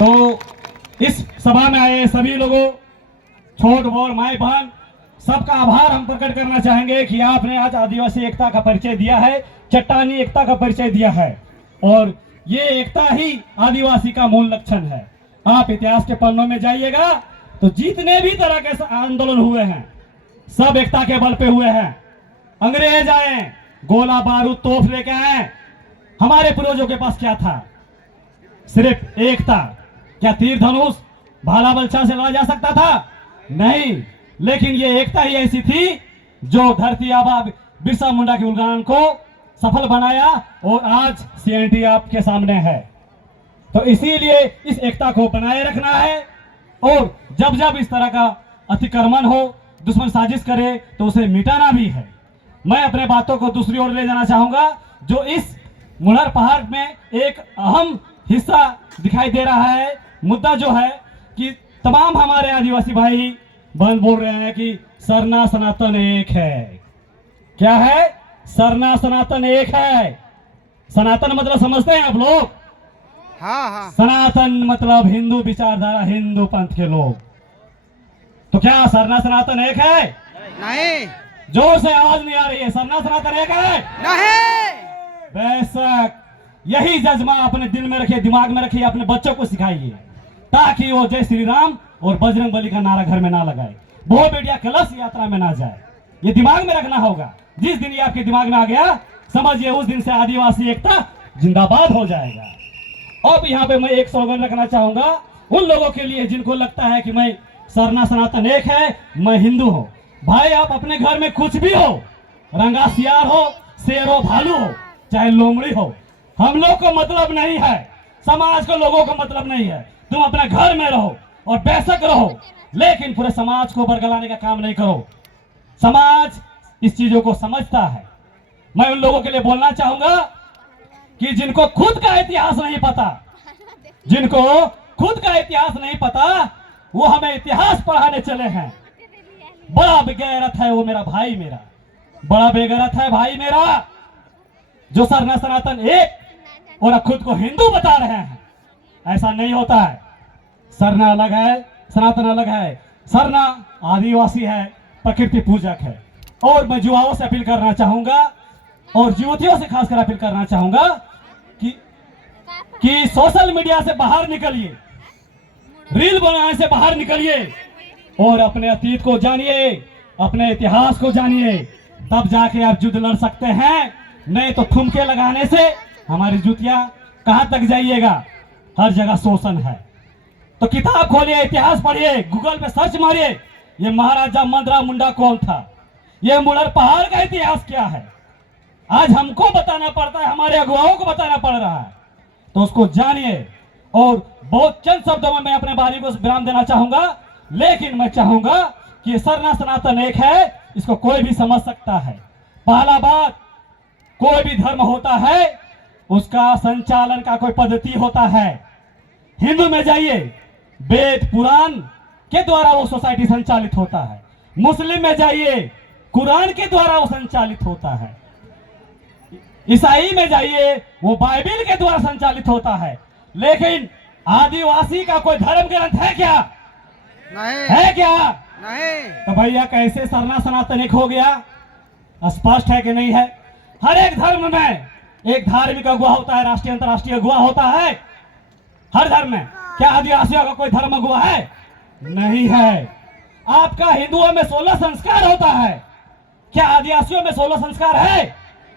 तो इस सभा में आए सभी लोगों, छोट बड़ माई बहन, सबका आभार हम प्रकट करना चाहेंगे कि आपने आज आदिवासी एकता का परिचय दिया है, चट्टानी एकता का परिचय दिया है, और ये एकता ही आदिवासी का मूल लक्षण है। आप इतिहास के पन्नों में जाइएगा तो जितने भी तरह के आंदोलन हुए हैं सब एकता के बल पे हुए हैं। अंग्रेज आए, गोला बारूद तोप लेके आए, हमारे पूर्वजों के पास क्या था? सिर्फ एकता। क्या तीर धनुष भाला बलछा से लड़ा जा सकता था? नहीं, लेकिन ये एकता ही ऐसी थी जो धरती आबा बिरसा मुंडा के उल्लंघन को सफल बनाया और आज सीएनटी आपके सामने है। तो इसीलिए इस एकता को बनाए रखना है, और जब जब इस तरह का अतिक्रमण हो, दुश्मन साजिश करे, तो उसे मिटाना भी है। मैं अपने बातों को दूसरी ओर ले जाना चाहूंगा। जो इस मुनर पहाड़ में एक अहम हिस्सा दिखाई दे रहा है, मुद्दा जो है कि तमाम हमारे आदिवासी भाई बहन बोल रहे हैं कि सरना सनातन एक है। क्या है? सरना सनातन एक है। सनातन मतलब समझते हैं आप लोग? हाँ। सनातन मतलब हिंदू विचारधारा, हिंदू पंथ के लोग। तो क्या सरना सनातन एक है? नहीं। जोर से आवाज नहीं आ रही है। सरना सनातन एक है? नहीं। बेशक यही जज्बा अपने दिल में रखिए, दिमाग में रखिए, अपने बच्चों को सिखाइए, ताकि वो जय श्री राम और बजरंग बली का नारा घर में ना लगाए, बहु बेटिया कलश यात्रा में ना जाए। ये दिमाग में रखना होगा। जिस दिन ये आपके दिमाग में आ गया, समझिए उस दिन से आदिवासी एकता जिंदाबाद हो जाएगा। अब यहाँ पे मैं एक स्लोगन रखना चाहूंगा उन लोगों के लिए जिनको लगता है कि मैं सरना सनातन एक है, मैं हिंदू हूँ। भाई आप अपने घर में कुछ भी हो, रंगा सियार हो, शेर हो, भालू हो, चाहे लोमड़ी हो, हम लोग को मतलब नहीं है, समाज को लोगों को मतलब नहीं है। तुम अपने घर में रहो और बेशक रहो, लेकिन पूरे समाज को बरगलाने का काम नहीं करो। समाज इस चीजों को समझता है। मैं उन लोगों के लिए बोलना चाहूंगा कि जिनको खुद का इतिहास नहीं पता, जिनको खुद का इतिहास नहीं पता, वो हमें इतिहास पढ़ाने चले हैं। बड़ा बेगैरत है वो मेरा भाई, मेरा बड़ा बेगैरत है भाई मेरा, जो सरना सनातन एक और खुद को हिंदू बता रहे हैं। ऐसा नहीं होता है। सरना अलग है, सनातन अलग है। सरना आदिवासी है, प्रकृति पूजक है। और मैं युवाओं से अपील करना चाहूंगा और युवतियों से खासकर अपील करना चाहूंगा कि सोशल मीडिया से बाहर निकलिए, रील बनाने से बाहर निकलिए और अपने अतीत को जानिए, अपने इतिहास को जानिए, तब जाके आप युद्ध लड़ सकते हैं। नहीं तो ठुमके लगाने से हमारी जुतियां कहां तक जाइएगा? हर जगह शोषण है। तो किताब खोलिए, इतिहास पढ़िए, गूगल पे सर्च मारिए, ये महाराजा मंदरा मुंडा कौन था, ये मुनर पहाड़ का इतिहास क्या है। आज हमको बताना पड़ता है, हमारे अगुवाओं को बताना पड़ रहा है, तो उसको जानिए। और बहुत चंद शब्दों में मैं अपने बारे को विराम देना चाहूंगा, लेकिन मैं चाहूंगा कि सरना सनातन एक है, इसको कोई भी समझ सकता है। पहला बात, कोई भी धर्म होता है उसका संचालन का कोई पद्धति होता है। हिंदू में जाइए, वेद पुराण के द्वारा वो सोसाइटी संचालित होता है। मुस्लिम में जाइए, कुरान के द्वारा वो संचालित होता है। ईसाई में जाइए, वो बाइबिल के द्वारा संचालित होता है। लेकिन आदिवासी का कोई धर्म ग्रंथ है क्या? नहीं है क्या? नहीं। तो भैया कैसे सरना सनातन एक हो गया? स्पष्ट है कि नहीं है? हर एक धर्म में एक धार्मिक अगुवा होता है, राष्ट्रीय अंतर्राष्ट्रीय अगुवा होता है हर धर्म में। क्या आदिवासियों का कोई धर्म अगुवा है? नहीं है। आपका हिंदुओं में 16 संस्कार होता है, क्या आदिवासियों में 16 संस्कार है?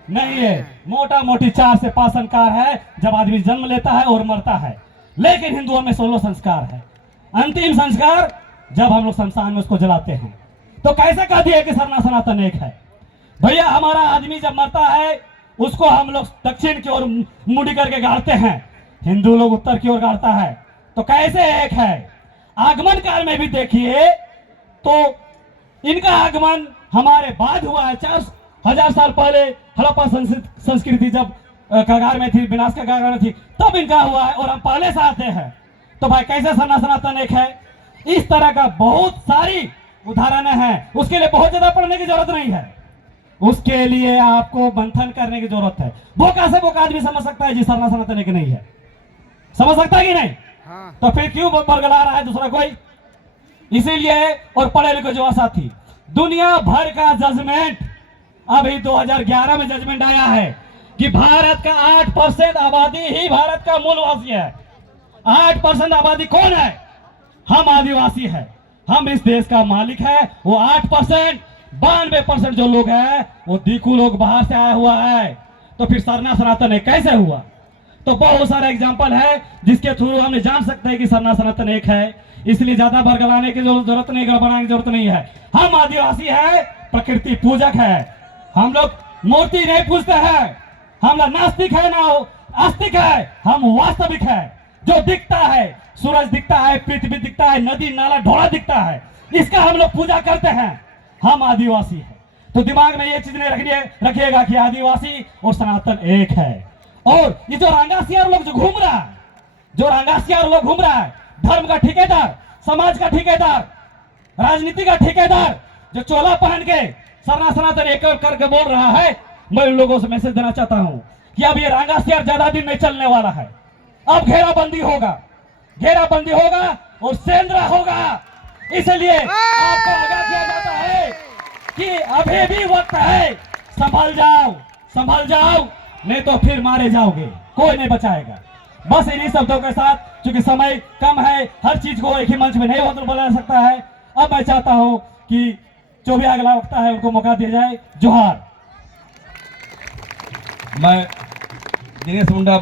नहीं है। मोटा मोटी 4 से 5 संस्कार है जब आदमी जन्म लेता है और मरता है, लेकिन हिंदुओं में 16 संस्कार है। अंतिम संस्कार जब हम लोग शमशान में उसको जलाते हैं। तो कैसे कह दिया कि सरना सनातन एक है? भैया हमारा आदमी जब मरता है उसको हम लोग दक्षिण की ओर मुड़ी करके गाड़ते हैं, हिंदू लोग उत्तर की ओर गाड़ता है। तो कैसे एक है? आगमन काल में भी देखिए तो इनका आगमन हमारे बाद हुआ है। 4000 साल पहले हड़प्पा संस्कृति जब कगार में थी, विनाश के कगार में थी, तब इनका हुआ है और हम पहले से आते हैं। तो भाई कैसे सरना सनातन एक है? इस तरह का बहुत सारी उदाहरण है। उसके लिए बहुत ज्यादा पढ़ने की जरूरत नहीं है, उसके लिए आपको मंथन करने की जरूरत है। वो कैसे वो आदमी समझ सकता है जी सरना सनातन एक नहीं है? समझ सकता है कि नहीं? हाँ तो फिर क्यों बरगला रहा है दूसरा कोई? इसीलिए और पढ़े लिखे जो साथी, दुनिया भर का जजमेंट अभी 2011 में जजमेंट आया है कि भारत का 8% आबादी ही भारत का मूलवासी है। 8% आबादी कौन है? हम आदिवासी है। हम इस देश का मालिक है। वो 8%, 92% जो लोग हैं वो दीकू लोग बाहर से आया हुआ है। तो फिर सरना सनातन कैसे हुआ? तो बहुत सारे एग्जाम्पल है जिसके थ्रू हम जान सकते हैं कि सरना सनातन एक है। इसलिए ज्यादा बरगलाने की जरूरत नहीं, गड़बड़ाने की जरूरत नहीं है। हम आदिवासी है, प्रकृति पूजक है। हम लोग मूर्ति नहीं पूजते हैं। हम लोग नास्तिक है ना आस्तिक है, हम वास्तविक है। जो दिखता है, सूरज दिखता है, पृथ्वी दिखता है, नदी नाला ढोला दिखता है, इसका हम लोग पूजा करते हैं। हम आदिवासी है। तो दिमाग में ये चीज नहीं रखिएगा कि आदिवासी और सनातन एक है। और ये जो रंगासियार लोग जो घूम रहा है, जो रंगासियार लोग घूम रहा है, धर्म का ठेकेदार, समाज का ठेकेदार, राजनीति का ठेकेदार, जो चोला पहन के सरना सनातन एक करके बोल रहा है, मैं उन लोगों से मैसेज देना चाहता हूं कि अब ये रंगासियार ज्यादा दिन नहीं चलने वाला है। अब घेराबंदी होगा, घेराबंदी होगा और सेंद्रा होगा। इसलिए आपको आगाह किया जाता है कि अभी भी वक्त है, संभल जाओ, संभल जाओ, नहीं तो फिर मारे जाओगे, कोई नहीं बचाएगा। बस इन्हीं शब्दों के साथ, क्योंकि समय कम है, हर चीज को एक ही मंच में नहीं बोला जा सकता है। अब मैं चाहता हूं कि जो भी अगला वक्ता है उनको मौका दिया जाए। जोहार। मैं दिनेश मुंडा